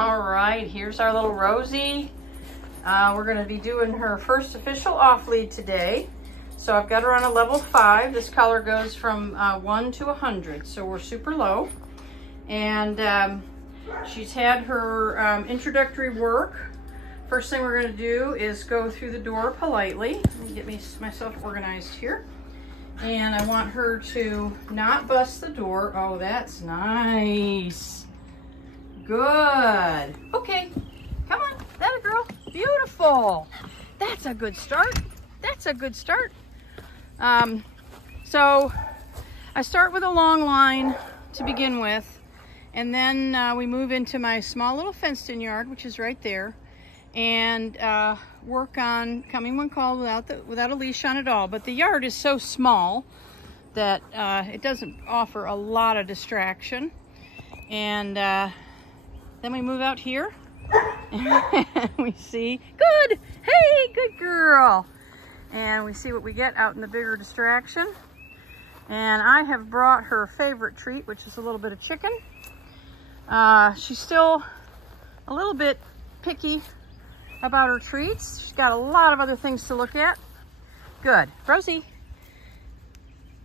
All right, here's our little Rosie. We're going to be doing her first official off lead today. So I've got her on a level 5. This collar goes from 1 to 100, so we're super low. And she's had her introductory work. First thing we're going to do is go through the door politely. Let me get myself organized here. And I want her to not bust the door. Oh, that's nice. Good. Okay, come on, that a girl. Beautiful. That's a good start. That's a good start. So I start with a long line to begin with, and then we move into my small little fenced-in yard, which is right there, and work on coming when called without a leash on at all. But the yard is so small that it doesn't offer a lot of distraction. And then we move out here and we see, good, hey, good girl. And we see what we get out in the bigger distraction. And I have brought her favorite treat, which is a little bit of chicken. She's still a little bit picky about her treats. She's got a lot of other things to look at. Good. Rosie,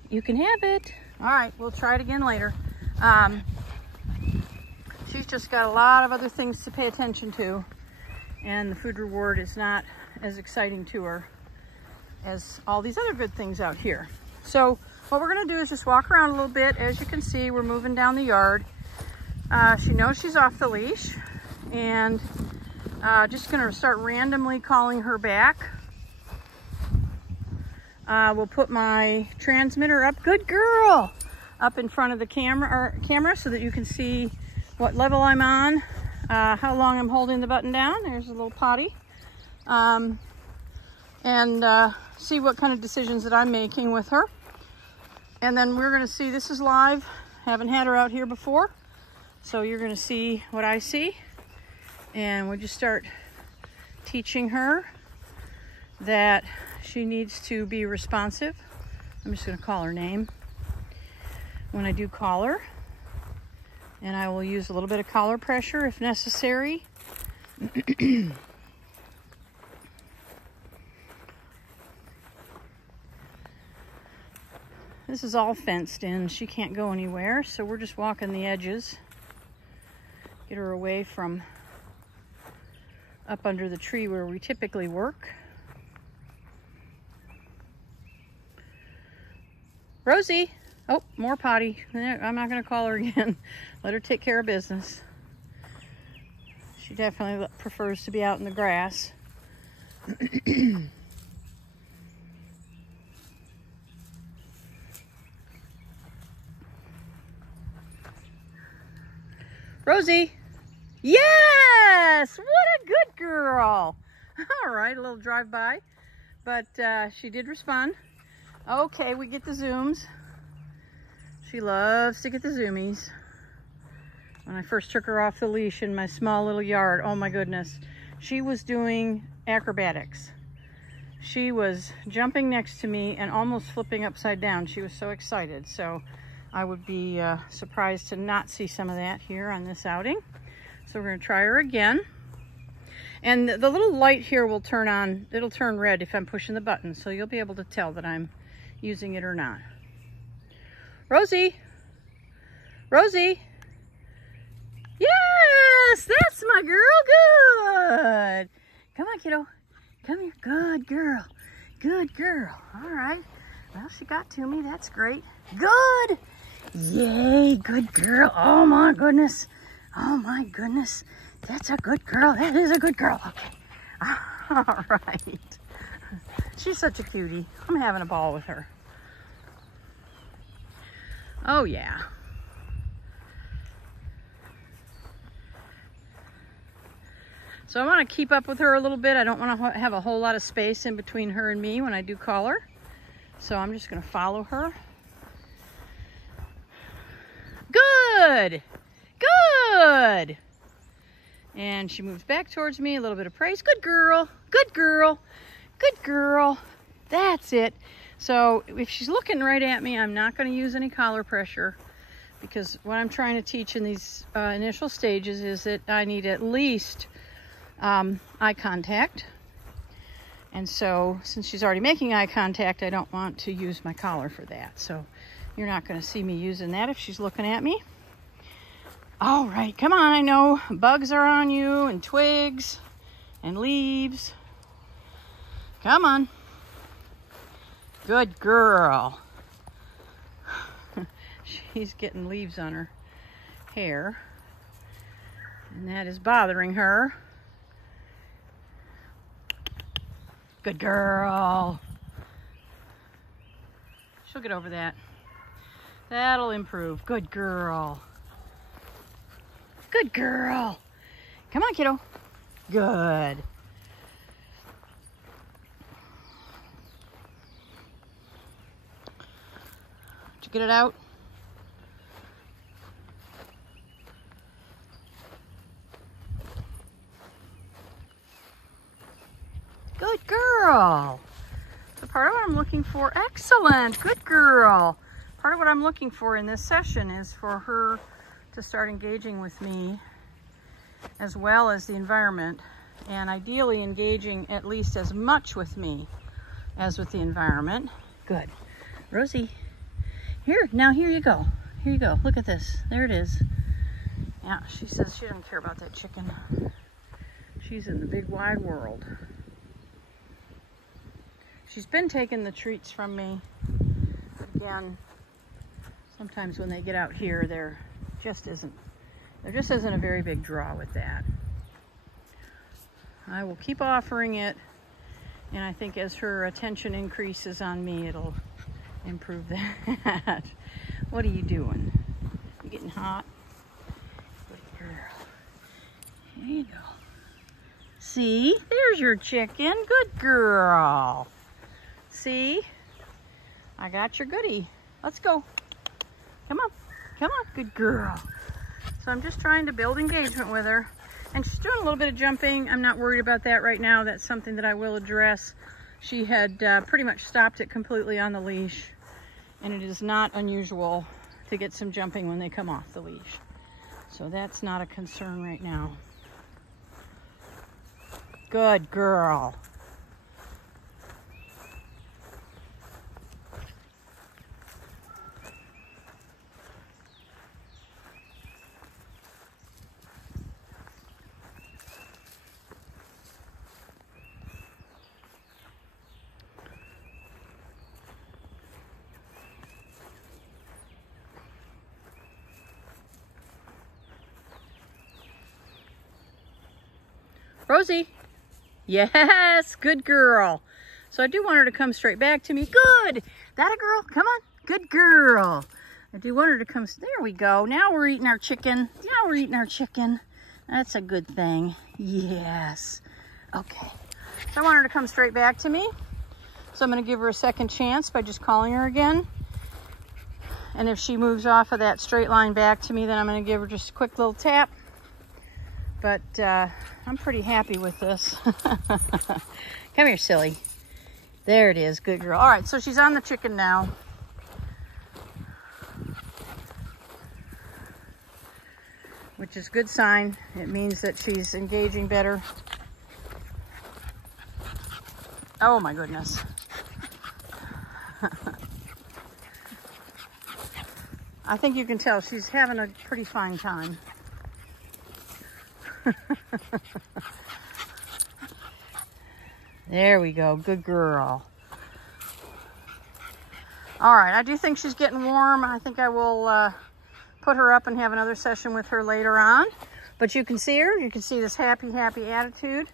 you can have it. All right, we'll try it again later. She's just got a lot of other things to pay attention to, and the food reward is not as exciting to her as all these other good things out here. So what we're going to do is just walk around a little bit. As you can see, we're moving down the yard. She knows she's off the leash, and just going to start randomly calling her back. We'll put my transmitter up, good girl, up in front of the camera so that you can see what level I'm on, how long I'm holding the button down. There's a little potty. And see what kind of decisions that I'm making with her. And then we're gonna see, this is live. Haven't had her out here before. So you're gonna see what I see. And we'll just start teaching her that she needs to be responsive. I'm just gonna call her name when I do call her. And I will use a little bit of collar pressure if necessary. This is all fenced in. She can't go anywhere, so we're just walking the edges. Get her away from up under the tree where we typically work. Rosie! Oh, more potty. I'm not going to call her again. Let her take care of business. She definitely prefers to be out in the grass. Rosie! Yes! What a good girl! All right, a little drive-by. But she did respond. Okay, we get the zooms. She loves to get the zoomies. When I first took her off the leash in my small little yard, oh my goodness, she was doing acrobatics. She was jumping next to me and almost flipping upside down. She was so excited. So I would be surprised to not see some of that here on this outing. So we're gonna try her again. And the little light here will turn on, it'll turn red if I'm pushing the button. So you'll be able to tell that I'm using it or not. Rosie! Rosie! Yes! That's my girl! Good! Come on, kiddo. Come here. Good girl. Good girl. All right. Well, she got to me. That's great. Good! Yay! Good girl. Oh, my goodness. Oh, my goodness. That's a good girl. That is a good girl. Okay. All right. She's such a cutie. I'm having a ball with her. Oh, yeah. So I want to keep up with her a little bit. I don't want to have a whole lot of space in between her and me when I do call her. So I'm just going to follow her. Good! Good! And she moves back towards me. A little bit of praise. Good girl. Good girl. Good girl. That's it. So if she's looking right at me, I'm not going to use any collar pressure because what I'm trying to teach in these initial stages is that I need at least eye contact. And so since she's already making eye contact, I don't want to use my collar for that. So you're not going to see me using that if she's looking at me. All right, come on. I know bugs are on you and twigs and leaves. Come on. Good girl. She's getting leaves on her hair, and that is bothering her. Good girl. She'll get over that. That'll improve. Good girl. Good girl. Come on, kiddo. Good. Did you get it out? Good girl. So part of what I'm looking for, excellent, good girl. Part of what I'm looking for in this session is for her to start engaging with me as well as the environment, and ideally engaging at least as much with me as with the environment. Good. Rosie, here, now here you go. Here you go, look at this, there it is. Yeah, she says she doesn't care about that chicken. She's in the big wide world. She's been taking the treats from me, but again, sometimes when they get out here, there just isn't a very big draw with that. I will keep offering it, and I think as her attention increases on me, it'll improve that. What are you doing? You getting hot? Good girl. There you go. See, there's your chicken. Good girl. See, I got your goodie. Let's go. Come on, come on, good girl. So I'm just trying to build engagement with her, and she's doing a little bit of jumping. I'm not worried about that right now. That's something that I will address. She had pretty much stopped it completely on the leash, and it is not unusual to get some jumping when they come off the leash. So that's not a concern right now. Good girl. Rosie, yes, good girl. So I do want her to come straight back to me. Good, that a girl, come on, good girl. I do want her to come, there we go. Now we're eating our chicken. Now we're eating our chicken. That's a good thing, yes. Okay, so I want her to come straight back to me. So I'm gonna give her a second chance by just calling her again. And if she moves off of that straight line back to me, then I'm gonna give her just a quick little tap. But I'm pretty happy with this. Come here, silly. There it is, good girl. All right, so she's on the chicken now. Which is a good sign. It means that she's engaging better. Oh my goodness. I think you can tell she's having a pretty fine time. There we go, good girl. All right, I do think she's getting warm. I think I will put her up and have another session with her later on. But you can see her, you can see this happy, happy attitude.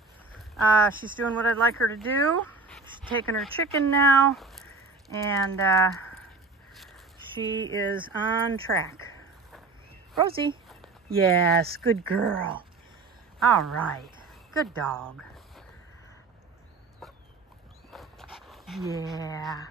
She's doing what I'd like her to do. She's taking her chicken now, and she is on track. Rosie, yes, good girl. All right, good dog. Yeah.